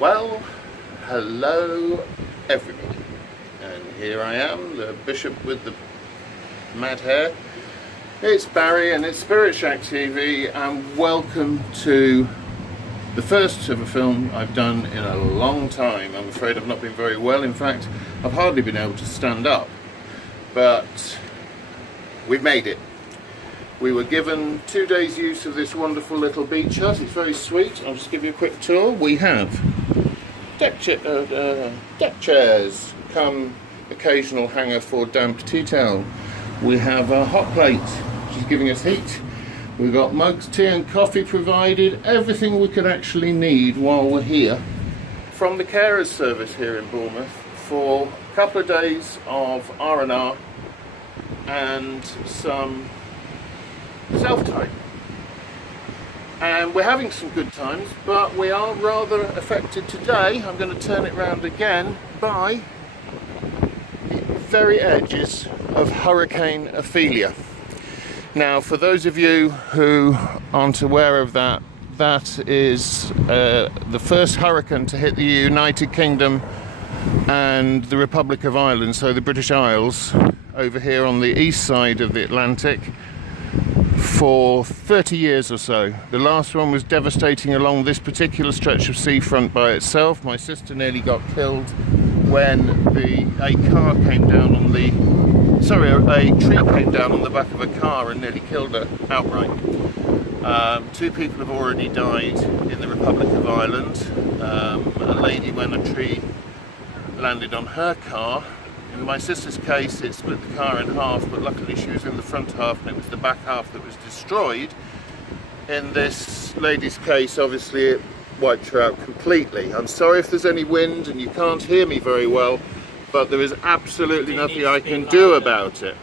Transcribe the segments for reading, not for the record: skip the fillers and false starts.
Well, hello everybody, and here I am, the bishop with the mad hair. It's Barry and it's Spirit Shack TV, and welcome to the first of a film I've done in a long time. I'm afraid I've not been very well. In fact, I've hardly been able to stand up, but we've made it. We were given 2 days use of this wonderful little beach hut. It's very sweet. I'll just give you a quick tour. We have deck chairs, come occasional hanger for damp tea towel. We have a hot plate, which is giving us heat. We've got mugs, tea and coffee provided, everything we could actually need while we're here. From the carers service here in Bournemouth for a couple of days of R&R and some self-time. And we're having some good times, but we are rather affected today. I'm going to turn it round again by the very edges of Hurricane Ophelia. Now, for those of you who aren't aware of that, that is the first hurricane to hit the United Kingdom and the Republic of Ireland, so the British Isles, over here on the east side of the Atlantic, for 30 years or so. The last one was devastating along this particular stretch of seafront by itself. My sister nearly got killed when a tree came down on the back of a car and nearly killed her outright. 2 people have already died in the Republic of Ireland. A lady, when a tree landed on her car. In my sister's case, it split the car in half, but luckily she was in the front half and it was the back half that was destroyed. In this lady's case, obviously it wiped her out completely. I'm sorry if there's any wind and you can't hear me very well, but there is absolutely nothing I can do about it.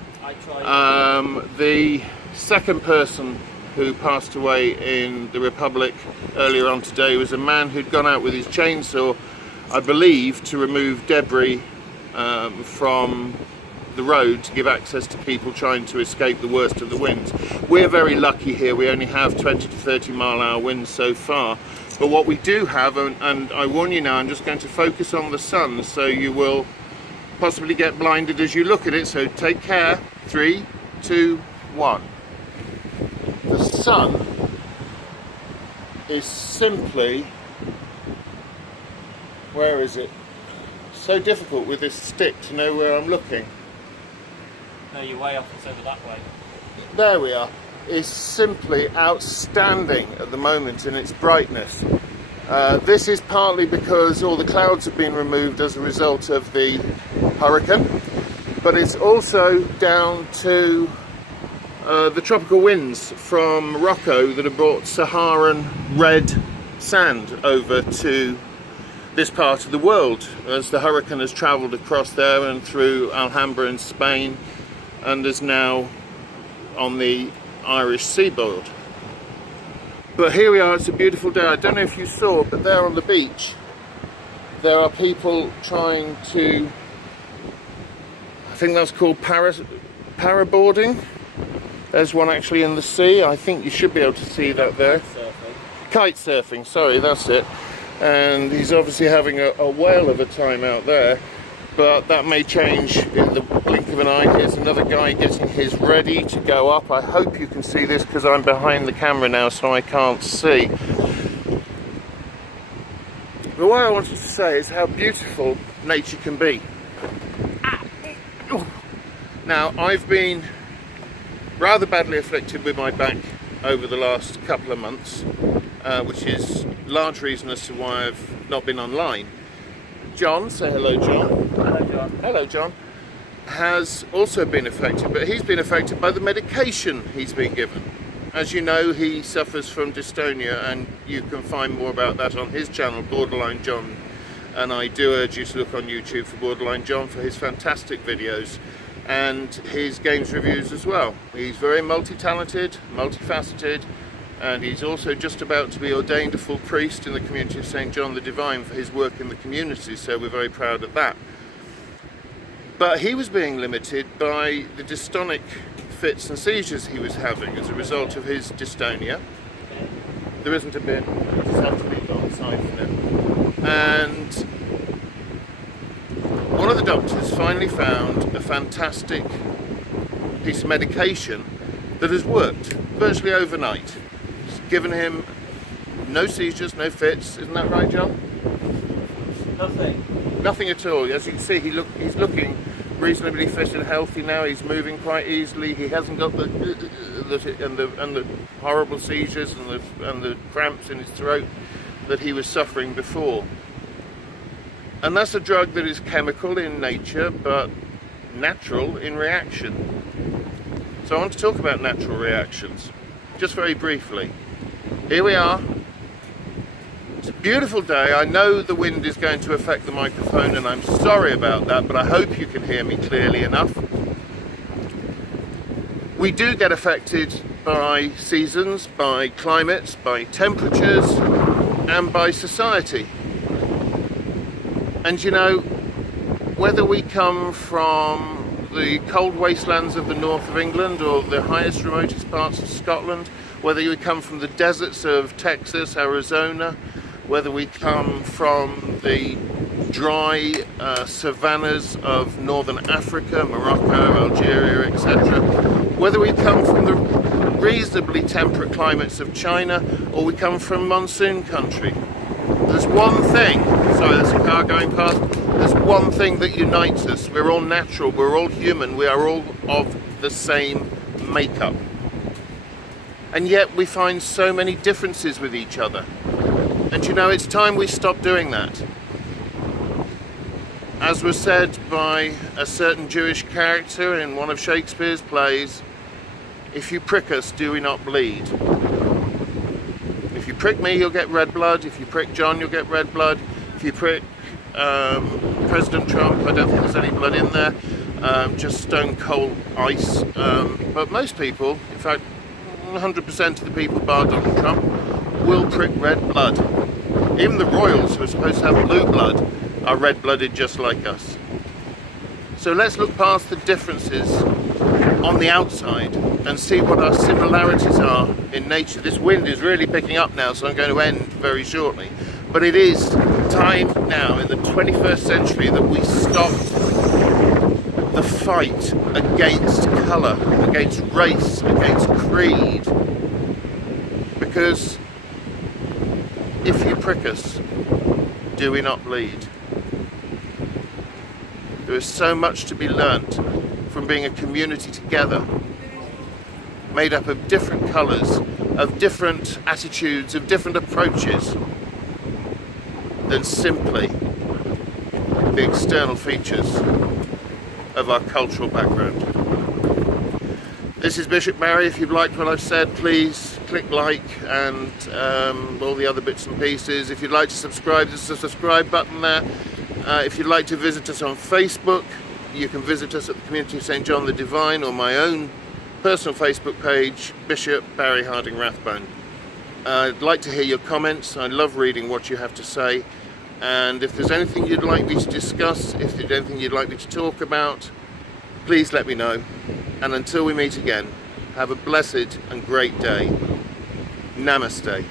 The second person who passed away in the Republic earlier on today was a man who'd gone out with his chainsaw, I believe, to remove debris from the road to give access to people trying to escape the worst of the winds. We're very lucky here. We only have 20 to 30 mile-an-hour winds so far. But what we do have, and I warn you now, I'm just going to focus on the sun, so you will possibly get blinded as you look at it, so take care. 3, 2, 1. The sun is simply, where is it? So difficult with this stick to know where I'm looking. No, you're way off, it's over that way. There we are. It's simply outstanding at the moment in its brightness. This is partly because all the clouds have been removed as a result of the hurricane, but it's also down to the tropical winds from Morocco that have brought Saharan red sand over to this part of the world, as the hurricane has travelled across there and through Alhambra in Spain and is now on the Irish seaboard. But here we are, it's a beautiful day. I don't know if you saw, but there on the beach there are people trying to, I think that's called paraboarding. There's one actually in the sea. I think you should be able to see that there. Kite surfing, sorry, that's it. And he's obviously having a whale of a time out there, but that may change in the blink of an eye. Here's another guy getting his ready to go up. I hope you can see this because I'm behind the camera now, so I can't see. But what I wanted to say is how beautiful nature can be. Now, I've been rather badly afflicted with my back over the last couple of months, which is large reason as to why I've not been online. John, say hello John. Hello John. Hello John. Has also been affected, but he's been affected by the medication he's been given. As you know, he suffers from dystonia, and you can find more about that on his channel, Borderline John, and I do urge you to look on YouTube for Borderline John for his fantastic videos and his games reviews as well. He's very multi-talented, multifaceted, and he's also just about to be ordained a full priest in the community of St. John the Divine for his work in the community, so we're very proud of that. But he was being limited by the dystonic fits and seizures he was having as a result of his dystonia. There isn't a bin, you just have to leave it on side for now. and one of the doctors finally found a fantastic piece of medication that has worked virtually overnight. It's given him no seizures, no fits. Isn't that right, John? Nothing at all. As you can see, he's looking reasonably fit and healthy now. He's moving quite easily. He hasn't got the horrible seizures and the cramps in his throat that he was suffering before. And that's a drug that is chemical in nature, but natural in reaction. So I want to talk about natural reactions, just very briefly. Here we are. It's a beautiful day. I know the wind is going to affect the microphone, and I'm sorry about that, but I hope you can hear me clearly enough. We do get affected by seasons, by climates, by temperatures, and by society. And you know, whether we come from the cold wastelands of the north of England or the highest, remotest parts of Scotland, whether we come from the deserts of Texas, Arizona, whether we come from the dry savannas of northern Africa, Morocco, Algeria, etc., whether we come from the reasonably temperate climates of China or we come from monsoon country, there's one thing, sorry there's a car going past, there's one thing that unites us. We're all natural, we're all human, we are all of the same makeup. And yet we find so many differences with each other. And you know, it's time we stop doing that. As was said by a certain Jewish character in one of Shakespeare's plays, if you prick us, do we not bleed? If you prick me, you'll get red blood. If you prick John, you'll get red blood. If you prick President Trump, I don't think there's any blood in there, just stone cold ice. But most people, in fact 100% of the people bar Donald Trump, will prick red blood. Even the royals, who are supposed to have blue blood, are red-blooded just like us. So let's look past the differences on the outside and see what our similarities are in nature. This wind is really picking up now, so I'm going to end very shortly. But it is time now in the 21st century that we stop the fight against colour, against race, against creed. Because if you prick us, do we not bleed? There is so much to be learnt from being a community together, made up of different colours, of different attitudes, of different approaches, than simply the external features of our cultural background. This is Bishop Barry. If you've liked what I've said, please click like and all the other bits and pieces. If you'd like to subscribe, there's a subscribe button there. If you'd like to visit us on Facebook, you can visit us at the Community of St. John the Divine, or my own personal Facebook page, Bishop Barry Harding-Rathbone. I'd like to hear your comments. I love reading what you have to say. And if there's anything you'd like me to discuss, if there's anything you'd like me to talk about, please let me know. And until we meet again, have a blessed and great day. Namaste.